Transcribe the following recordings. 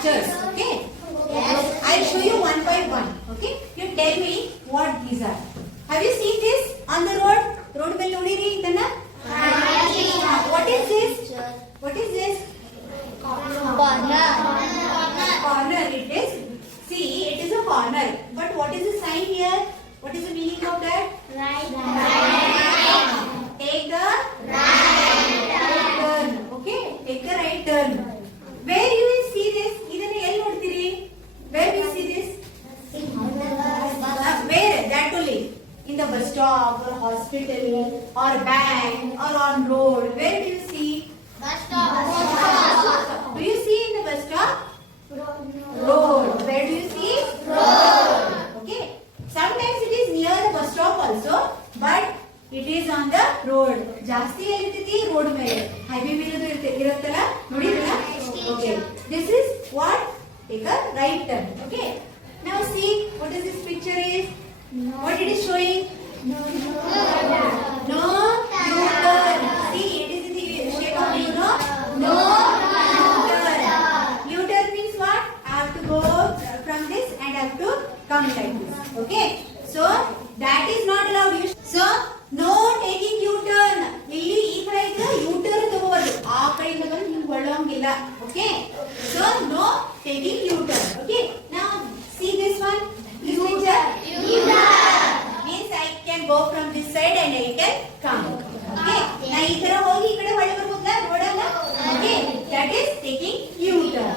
pictures. Okay. Yes. I'll show you one by one. Okay. You tell me what these are. Have you seen this on the road? Road ಮೇಲೆ ನೋಡಿರಿ ಇದನ್ನ? What is this? What is this? Corner. Corner. It is. See, it is a corner. But what is the sign here? What is the meaning of that? Right. Take the right turn. Okay. Take the right turn. Where you will see this? ಇದನ್ನ ಎಲ್ಲಿ ನೋಡ್ತೀರಿ? Where we see this? Where? That only. In the bus stop or hospital or bank or on road. Where do you see? Bus stop. Do you see in the bus stop? Road. Where do you see? Road. Okay. Sometimes it is near the bus stop also, but it is on the road. ಜಾಸ್ತಿ ಎಲ್ಲಿರ್ತೈತಿ road ಮೇಲೆ. Highway ಮೇಲೆ ಇರುತ್ತಲ್ಲ ನೋಡಿದ್ರಲ್ಲ? Okay. This is what? Take a right turn. Okay. Now see what is this picture is? What it is showing? No U-turn. See, it is in the shape of U, no? No U-turn. U-turn means what? I have to go from this and I have to come like this. Okay? So, that is not allowed. So, no taking U-turn. ಇಲ್ಲಿ ಈ ಕಡೆ ಇದ್ರೆ U-turn ತಗೋಬಾರ್ದು. ಆ ಕಡೆಯಿಂದ ಬಂದು ನಿಮ್ಗೆ ಒಳ್ಳೋಂಗಿಲ್ಲ. Okay? So, no taking U-turn. Okay? Now, see this one. This picture. Means I can go from this side and I can come. Okay. Now ಈ ತರ ಹೋಗಿ ಈ ಕಡೆ ಹೊಳೆ ಬರ್ಬೋದಲ್ಲ ರೋಡ್ ಅಲ್ಲ. Okay. That is taking U-turn.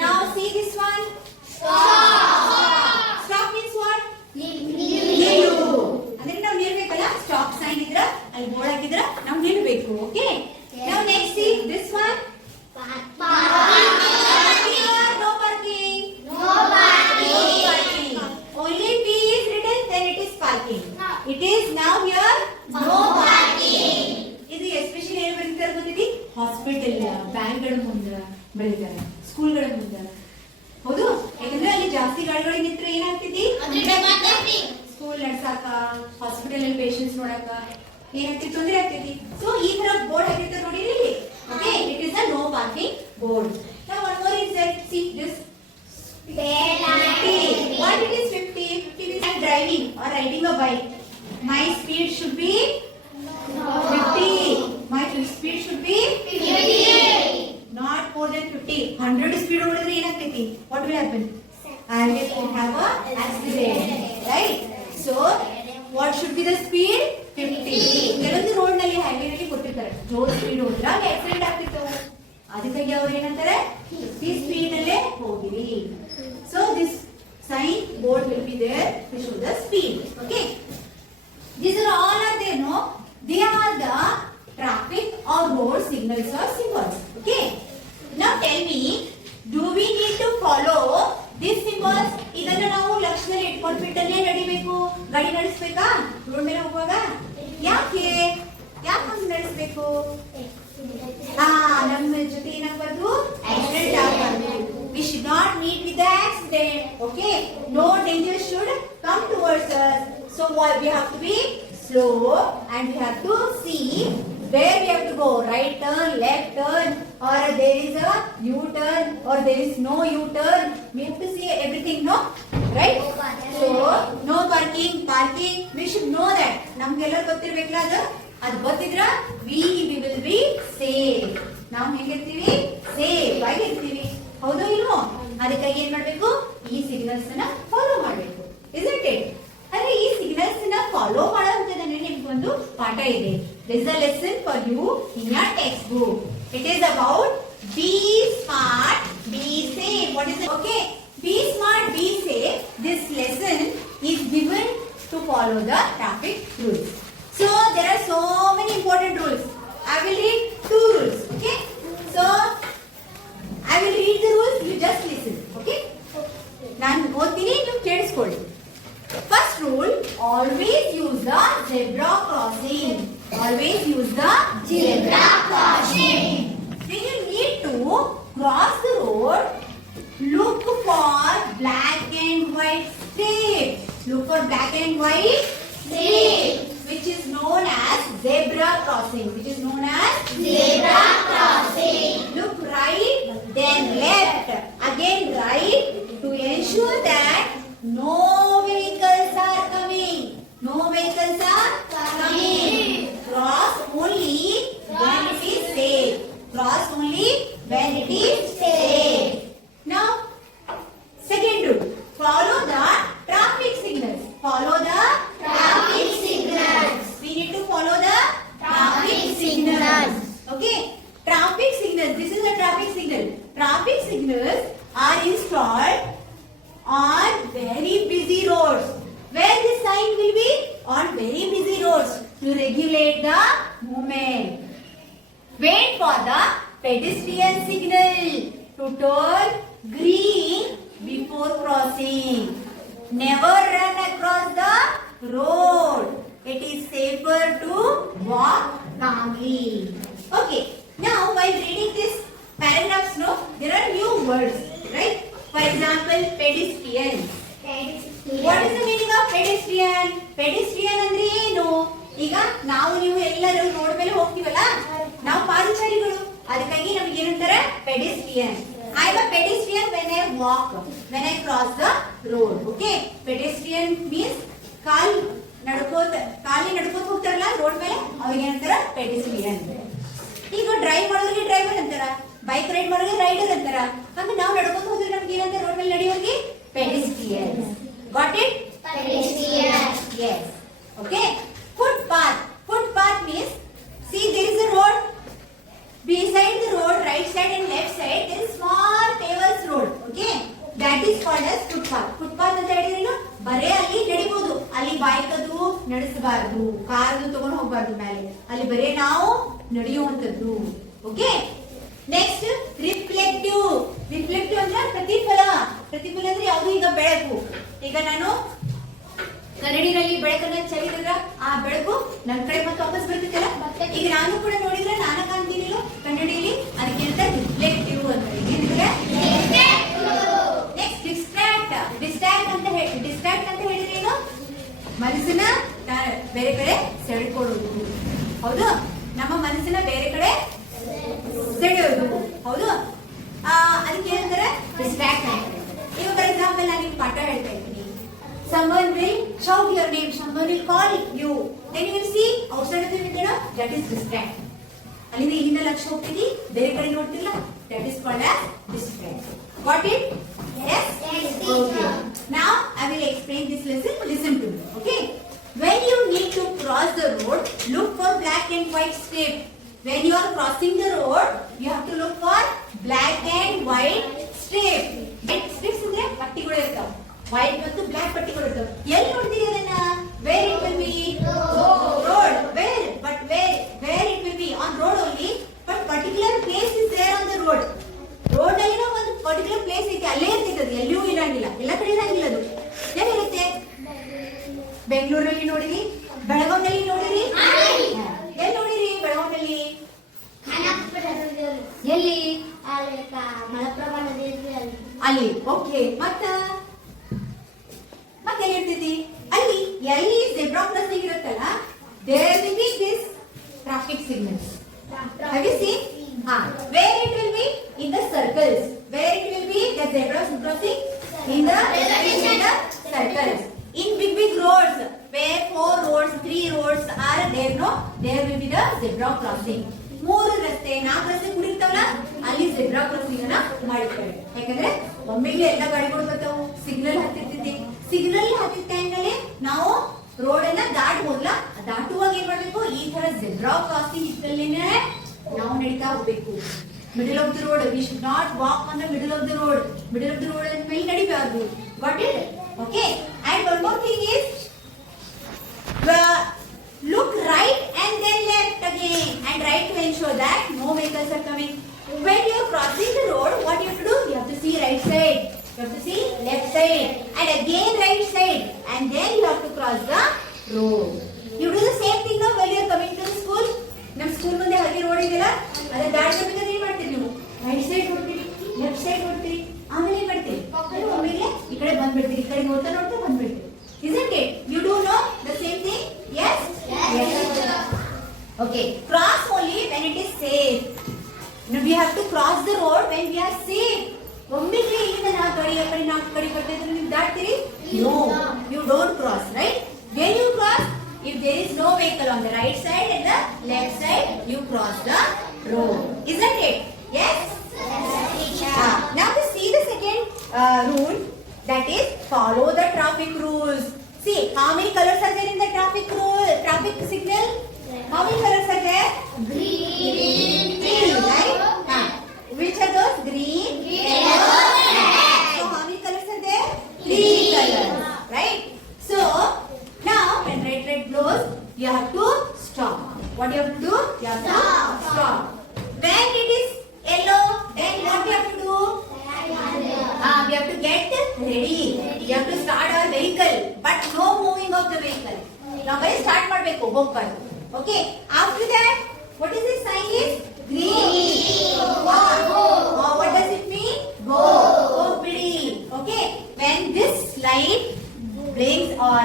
Now see this one. Stop means what? ನಿಲ್ಲು. ಅಂದ್ರೆ ನಾವು ನಿಲ್ಬೇಕಲ್ಲ. Stop sign ಇದ್ರ ಅಲ್ಲಿ ಬೋರ್ಡ್ ಹಾಕಿದ್ರ ನಾವು ನಿಲ್ಬೇಕು. Okay. Now next see this one. No parking. Only P is written, then it is parking. It is now here no parking. ಇದು especially ಏನು ಬರೀತಾರೆ ಗೊತ್ತಿದೆ? ಹಾಸ್ಪಿಟಲ್, ಬ್ಯಾಂಕ್ಗಳ ಮುಂದೆ ಬರೀತಾರೆ, ಸ್ಕೂಲ್ಗಳ ಮುಂದೆ. ಹೌದು, ಯಾಕಂದ್ರೆ ಅಲ್ಲಿ ಜಾಸ್ತಿ ಗಾಡಿಗಳು ನಿಂತ್ರೆ ಏನಾಗ್ತೈತಿ? ಸ್ಕೂಲ್ ನಡ್ಸಾಕ, ಹಾಸ್ಪಿಟಲ್ ಅಲ್ಲಿ ಪೇಷಂಟ್ಸ್ ನೋಡಾಕ ಏನಾಗ್ತೈತಿ? ತೊಂದರೆ ಆಗ್ತೈತಿ. ಸೊ ಈ ತರ ಬೋರ್ಡ್ ಹಾಕಿರ್ತಾರೆ ನೋಡಿ ಇಲ್ಲಿ. Okay, it is a no parking board. Now one more is that see this 50. What it is 50? 50 means I'm driving or riding a bike. My speed should be 50. My speed should be 50. Not more than 50. 100 speed over the ಏನಾಗ್ತೈತಿ? What will happen? I will have a accident. Right? So, what should be the speed? 50. ಕೆಲವೊಂದು road ನಲ್ಲಿ highway ನಲ್ಲಿ ಕೊಟ್ಟಿರ್ತಾರೆ. ಜೋರ್ speed ಹೋದ್ರೆ accident ಆಗ್ತಿತ್ತು. ಅದಕ್ಕಾಗಿ ಅವರು ಏನಂತಾರೆ? 50 ಸ್ಪೀಡ್ ಅಲ್ಲೇ ಹೋಗಿರಿ. So this sign board will be there to show the speed. Okay. These are all are there, no? They are the traffic or road signals or symbols. Okay. Now tell me, do we need to follow these symbols? ಇದನ್ನ ನಾವು ಲಕ್ಷದಲ್ಲಿ ಇಟ್ಕೊಂಡು ಬಿಟ್ಟಲ್ಲೇ ನಡಿಬೇಕು. ಗಾಡಿ ನಡೆಸಬೇಕಾ? Road ಮೇಲೆ ಹೋಗುವಾಗ ಯಾಕೆ ನಡೆಸಬೇಕು? ನಮ್ಮ ಜೊತೆ ಏನಾಗಬಾರ್ದು? ಆಕ್ಸಿಡೆಂಟ್ ಆಗಬಾರ್ದು. We should not meet with the accident. Okay? No danger should come towards us. So we have to be slow and we have to see where we have to go. Right turn, left turn, or there is a U-turn, or there is no U-turn. We have to see everything, no? Right? So no parking. We should know that. ನಮ್ಗೆಲ್ಲರೂ ಗೊತ್ತಿರ್ಬೇಕಲ್ಲ ಅದು. ಅದು ಗೊತ್ತಿದ್ರ we will be safe. ನಾವು ಹೇಗಿರ್ತೀವಿ? Safe ಆಗಿರ್ತೀವಿ. ಹೌದು ಇಲ್ವೋ? ಅದಕ್ಕಾಗಿ ಏನ್ ಮಾಡ್ಬೇಕು? ಈ ಸಿಗ್ನಲ್ಸ್ ನ ಫಾಲೋ ಮಾಡ್ಬೇಕು. Isn't it? ಅಂದ್ರೆ ಈ ಸಿಗ್ನಲ್ಸ್ ನ ಫಾಲೋ ಮಾಡೋಂತಂದ್ರೆ ನಿಮ್ಗೆ ಒಂದು ಪಾಠ ಇದೆ. There is a lesson for you in your textbook. It is about be smart, be safe. What is it? Okay. Be smart, be safe. This lesson is given to follow the traffic rules. So there are so many important rules. I will read 2 rules. Okay. So I will read the rules. You just listen. Okay. ನಾನು ಓದ್ತೀನಿ, ನೀವು ಕೇಳಿಸ್ಕೊಳ್ಳಿ. First rule: always use the zebra crossing. Always use the zebra crossing. When you need to cross the road, look for black and white strip. Look for black and white strip, which is known as zebra crossing. Which is known as zebra crossing. Look right, then left. again right to ensure that no vehicles are coming. No vehicles are coming. Cross only when it is safe. Cross only when it is safe. Now, second rule. Follow the traffic signals. Follow the Traffic signals. We need to follow the traffic signals. Okay. Traffic signals. This is a traffic signal. Traffic signals are installed on very busy roads. Where this sign will be? On very busy roads to regulate the movement. Wait for the pedestrian signal to turn green before crossing. Never run across the road. It is safer to walk calmly. Okay. Now, while reading this paragraphs, no, there are new words, right? For example, pedestrian. What is the meaning of pedestrian? Pedestrian ಅಂದ್ರೆ ಏನು? ಈಗ ನಾವು ನೀವು ಎಲ್ಲರೂ road ಮೇಲೆ ಹೋಗ್ತೀವಲ್ಲ, ನಾವು ಪಾದಚಾರಿಗಳು. ಅದಕ್ಕಾಗಿ ನಮಗೆ ಏನಂತಾರೆ? pedestrian. I am a pedestrian when I walk, when I cross the road. Okay? Pedestrian means ಕಾಲಿ ನಡ್ಕೋತ ಹೋಗ್ತಾರಲ್ಲ ರೋಡ್ ಮೇಲೆ, ಅವ್ರಿಗೆ ಏನಂತಾರ? pedestrian. ಈಗ ಡ್ರೈವ್ ಮಾಡೋರಿಗೆ ಡ್ರೈವರ್ ಅಂತಾರ, ಬೈಕ್ ರೈಡ್ ಮಾಡೋರಿಗೆ ರೈಡರ್ ಅಂತಾರ. ಹಂಗ ನಾವು ನಡ್ಕೋತ ಹೋದ್ರೆ ನಮ್ಗೆ ಏನಂತ ರೋಡ್ ಮೇಲೆ ನಡೆಯೋರಿಗೆ? pedestrian. Got it? Pedestrian. Yes. Okay. Footpath. Footpath means, see there is a road. Beside the road, right side and left side, there is small pavers road. Okay. That is called as footpath. Footpath ಅಂತ ಹೇಳಿದ್ರೆ ಬರೇ ಅಲ್ಲಿ ನಡಿಬಹುದು. ಅಲ್ಲಿ bike ಅದು ನಡೆಸಬಾರದು, car ಅದು ತಗೊಂಡು ಹೋಗಬಾರದು ಮೇಲೆ. ಅಲ್ಲಿ ಬರೇ ನಾವು ನಡೆಯುವಂತದ್ದು. ಓಕೆ. Next reflective. ರಿಫ್ಲೆಕ್ಟಿವ್ ಅಂದ್ರೆ ಪ್ರತಿಫಲ. ಪ್ರತಿಫಲ ಅಂದ್ರೆ ಯಾವುದು? ಈಗ ಬೆಳಕು. ಈಗ ನಾನು ಕನ್ನಡಿನಲ್ಲಿ ಬೆಳಕನ್ನ ಚೆಲ್ಲಿದ್ರೆ ಆ ಬೆಳಕು ನನ್ನ ಕಡೆ ಮತ್ತೆ ವಾಪಸ್ ಬರ್ತೈತಲ್ಲ. ಈಗ ನಾನು ಕೂಡ ನೋಡಿದ್ರೆ ನಾನು ಕಾಣ್ತೀನಿಲ್ಲ ಕನ್ನಡಿಯಲ್ಲಿ, ಅದಕ್ಕೆ ಅಂತ ರಿಫ್ಲೆಕ್ಟಿವ್ ಅಂತ. Next distract. ಡಿಸ್ಟ್ರಾಕ್ಟ್ ಅಂತ ಹೇಳಿದ್ರೆ ಏನು? ಮನಸ್ಸನ್ನ ಬೇರೆ ಕಡೆ ಸೆಳೆಕೊಳ್ಳೋದು. ಹೌದು, ನಮ್ಮ ಮನಸ್ಸನ್ನ ಬೇರೆ ಕಡೆ ಸೆಳೆಯೋದು. ಹೌದು, ಅದಕ್ಕೆ ಏನಂತಾರೆ? ಡಿಸ್ಟ್ರಾಕ್ಟ್ ಅಂತಾರೆ. ಈಗ ಫಾರ್ ಎಕ್ಸಾಂಪಲ್ ನಾನು ನಿಮ್ಗೆ ಪಾಠ ಹೇಳ್ತಾ ಇದ್ದೀನಿ. Someone will shout your name, someone will call you. Then you will see outside of the window, that is distract. ಅಲ್ಲಿಂದ ಇಲ್ಲಿಂದ ಲಕ್ಷ ಹೋಗ್ತೀವಿ, ಬೇರೆ ಕಡೆ ನೋಡ್ತಿಲ್ಲ, that is called as distract. Got it? Yes? Okay. Now I will explain this lesson. Listen to me. Okay? When you need to cross the road, look for black and white strip. When you are crossing the road, you have to look for black and white strip. White strips ಅಂದ್ರೆ ಪಟ್ಟಿಗಳು ಇರ್ತಾವೆ. White ಮತ್ತು block ಪಟ್ಟಿಗಳು ಇರ್ತವೆ. ಎಲ್ಲಿ ನೋಡ್ತೀರಿ ಅದನ್ನ? Where it will be? Road. Where? But where it will be? On road only, but particular place is there on the road. Road ಅಲ್ಲಿ ಒಂದು ಪರ್ಟಿಕ್ಯುಲರ್ ಪ್ಲೇಸ್ ಐತಿ, ಅಲ್ಲೇ ಇರ್ತೈತೆ ಅದು, ಎಲ್ಲಿಯೂ ಇರಂಗಿಲ್ಲ, ಎಲ್ಲ ಕಡೆ ಇರಂಗಿಲ್ಲ ಅದು. ಎಲ್ಲಿರುತ್ತೆ? ಬೆಂಗಳೂರಲ್ಲಿ ನೋಡಿರಿ, ಬೆಳಗಾವಿನಲ್ಲಿ ನೋಡಿರಿ. ಎಲ್ಲಿ ನೋಡಿರಿ ಬೆಳಗಾವಿನಲ್ಲಿ? ಎಲ್ಲಿ? ಅಲ್ಲಿ. ಓಕೆ. ಮತ್ತೆ ಎಲ್ಲಿರ್ತೈತಿ? ಅಲ್ಲಿ ಎಲ್ಲಿ ಜೆಬ್ರಾ ಕ್ರಾಸಿಂಗ್ ಇರುತ್ತಲ್ಲ, there will be this traffic signals. Have you seen? Where it will be? In the circles. Where it will be? The zebra crossing? In the circles. In big roads, where 4 roads, 3 roads are there, no? There will be the zebra crossing. 3 ರಸ್ತೆ 4 ರಸ್ತೆ ಕೂಡಿರ್ತಾವಲ್ಲ, ಅಲ್ಲಿ ಜೆಬ್ರಾ crossing ಅನ್ನ ಮಾಡಿರ್ತಾರೆ. ಯಾಕಂದ್ರೆ ಒಮ್ಮೆಗೆ ಎಲ್ಲ ಗಾಡಿಗಳು ಬರ್ತಾವು, ಸಿಗ್ನಲ್ ಹತ್ತಿರ್ತೈತಿ. ಸಿಗ್ನಲ್ ಹತ್ತಿದ ಟೈಮ್ನಲ್ಲಿ ನಾವು ರೋಡ್ ಅನ್ನ ದಾಟಬಹುದಲ್ಲ, ದಾಟುವಾಗ ಏನ್ ಮಾಡ್ಬೇಕು? ಈ ತರ ಜೆಬ್ರಾ ಕ್ರಾಸಿಂಗ್ ಇದ್ದಲ್ಲೇನೆ ನಾವು ನಡೀತಾ ಹೋಗ್ಬೇಕು. Middle of the road, we should not walk on the middle of the road. Middle of the road ಅಂದ ಮೇಲೆ ನಡಿಬಾರ್ದು. Got it? Okay. And one more thing is, look right and then left again, and right to ensure that no vehicles are coming. When you are crossing the road, what you have to do? You have to see right side, you have to see left side, and again right side, and then you have to cross the road. You do the same thing now when you are coming to the school. ನಮ್ಮ school ಮುಂದೆ ಹಾಗೆ road ಇದೆಯಲ್ಲ, ಅದೇ ದಾಟಬೇಕಾದ್ರೆ ಏನ್ ಮಾಡ್ತೀರಿ ನೀವು? Right side ನೋಡ್ತೀರಿ, left side ನೋಡ್ತೀರಿ, ಆಮೇಲೆ ಏನ್ ಮಾಡ್ತೀರಿ? ಒಮ್ಮೆಗೆ ಈ ಕಡೆ ಬಂದ್ಬಿಡ್ತೀರಿ, ಈ ಕಡೆ ನೋಡ್ತಾ ನೋಡ್ತಾ ಬಂದ್ಬಿಡ್ತೀರಿ. Isn't it? You do know the same thing? Yes? Yes. Okay. Cross only when it is safe. Now we have to cross the road when we are safe. ಒಮ್ಮೆಗೆ ಕಡೆ ನಾಲ್ಕು ಕಡೆ ಬರ್ತಾ ಇದ್ರೆ ನೀವು ದಾಟ್ತೀರಿ? No, you don't cross, right? When you cross, if there is no vehicle on the right side and the left side, you cross the road, isn't it? Yes. Now we see the second rule, that is follow the traffic rules. See how many colors are there in the traffic signal? How many colors are there? Green, right? Which are those? Green, yellow, red. So how many colors are there? 3 colors, right? So now when red blows, you have to stop. What you have to do? You have to stop. When it is yellow, then what we have to do? We have to get ready. We have to start our vehicle, but no moving of the vehicle. Now bhai start ಮಾಡಬೇಕು ಹೋಗ್ಬಾರ್ದು. Okay. After that, what is this sign is? Green. What does it mean? Go. Go ಬಿಡಿ. Okay. When this light blinks or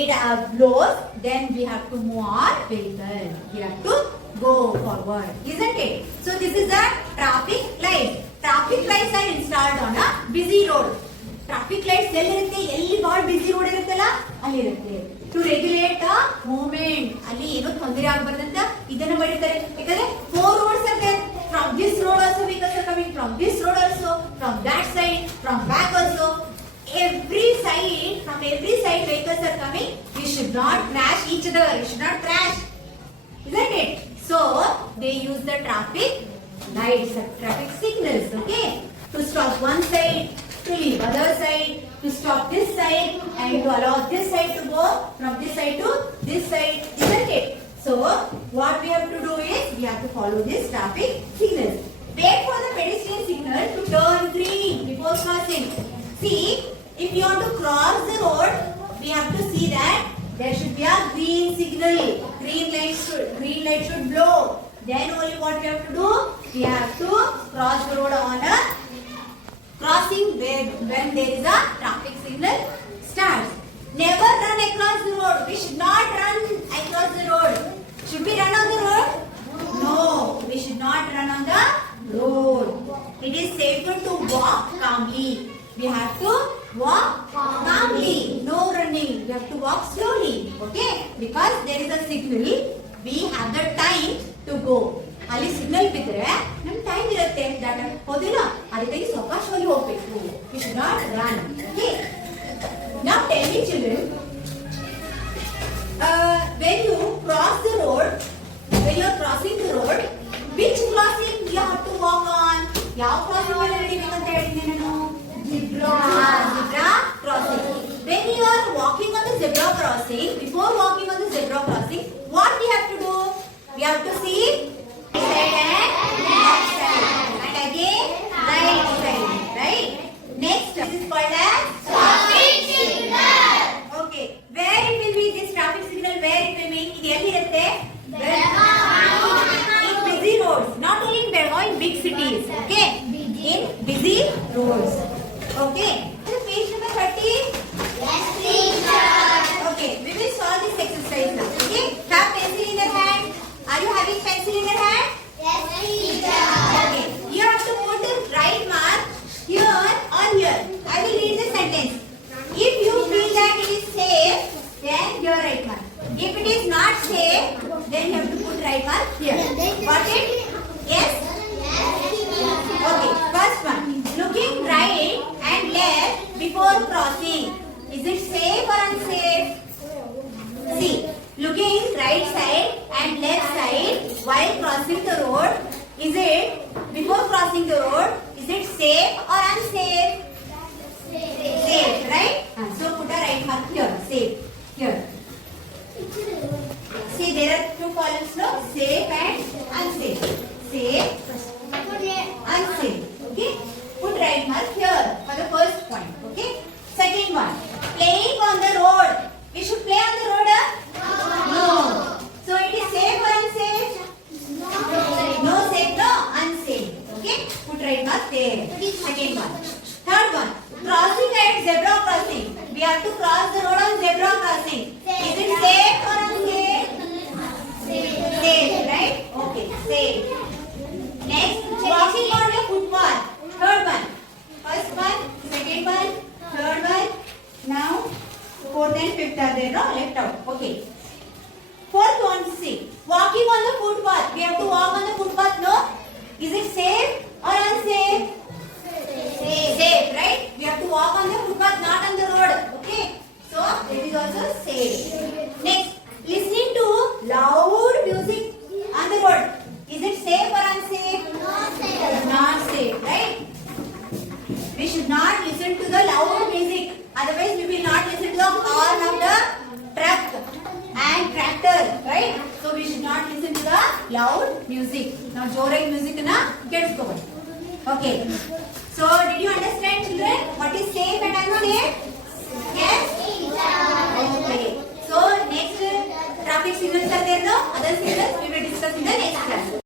it blows, then we have to move our vehicle. We have to go forward, isn't it? So this is the traffic light. Traffic lights are installed on a busy road. Traffic lights ಎಲ್ಲಿರುತ್ತೆ? ಎಲ್ಲಿ ಬಾಳ busy road ಇರುತ್ತಲ್ಲ ಅಲ್ಲಿ ಇರುತ್ತೆ. To regulate the movement. ಅಲ್ಲಿ ಏನೋ ತೊಂದರೆ ಆಗಬಾರ್ದಂತ ಇದನ್ನ ಮಾಡಿರ್ತಾರೆ. ಯಾಕಂದ್ರೆ 4 roads are there. From this road also vehicles are coming. From this road also. From that side. From back also. From every side vehicles are coming. We should not crash each other. We should not crash. Isn't it? So they use the traffic lights, traffic signals, okay, to stop one side, to leave other side, to stop this side, and to allow this side to go from this side to this side, isn't it? So what we have to do is we have to follow this traffic signals. Wait for the pedestrian signal to turn green before crossing. See, if you want to cross the road, we have to see that there should be a green signal. Green light should blow. Then only what we have to do? We have to cross the road on a crossing when there is a traffic signal starts. Never run across the road. We should not run across the road. Should we run on the road? No, we should not run on the road. It is safer to walk calmly. We have to walk calmly. No running. We have to walk slowly. Okay? Because there is a signal. We have the time to go. ಅಲ್ಲಿ signal ಬಿದ್ರೆ ನಮ್ time ಇರುತ್ತೆ ದಾಟ ಹೌದಿಲ್ಲ ಅದಕ್ಕಾಗಿ ಸಾವಕಾಶವಾಗಿ ಹೋಗ್ಬೇಕು. We should not run. Okay? Now tell me children, when you cross the road, when you are crossing the road, which crossing you have to walk on? ಯಾವ crossing ಅಲ್ಲಿ ನಡಿಬೇಕಂತ ಹೇಳಿದ್ದೀನಿ ನಾನು? Zebra crossing. When you are walking on the zebra crossing, before walking on the zebra crossing, what we have to do? We have to see right side and left side, and again right side, right? Next, this is called as traffic signal. Okay, where it will be this traffic signal? Where it will be? ಇದು ಎಲ್ಲಿರುತ್ತೆ? In busy roads, not only in Belgaum, in big cities. Okay, in busy roads. Okay, so page number 30. Yes, teacher. Okay, we will solve this exercise now. Okay, have pencil in your hand. Are you having pencil in your hand? Yes, teacher. Okay, you have to put the right mark here or here. I will read the sentence. If you feel that it is safe, then your right mark. If it is not safe, then you have to put right mark here. Got it? Yes? Okay, first one. Looking right and left before crossing. Is it safe or unsafe? See, looking right side and left side while crossing the road, is it, before crossing the road, is it safe or unsafe? Safe, right? So put a right mark here, safe, here. See, there are two columns, no? Safe and unsafe. Safe, unsafe. Okay? Put right mark here for the first point. Okay? Second one, playing on the road. We should play on the road? No. So it is safe or unsafe? No safe, no unsafe. Okay? Put right mark there. Second one. Third one, crossing at zebra crossing. We have to cross the road on zebra crossing. Is it safe or unsafe? Safe, right? Okay, safe. Next, walking on the footpath. Third one. First one, second left are there, no? Left out. Okay. Fourth one, see. Walking on the footpath. We have to walk on the footpath, no? Is it safe or unsafe? Safe, right? We have to walk on the footpath, not on the road. Okay. So, it is also safe. Next, listening to loud music on the road. Is it safe or unsafe? Not safe, right? We should not listen to the loud music. Otherwise, we will not listen to the horn of the truck and tractor, right? So, we should not listen to the loud music. Now, jorai music na gets going. Okay. So, did you understand, children? What is safe and unsafe? Yes? Okay. So, next traffic signals are there, no? Other signals?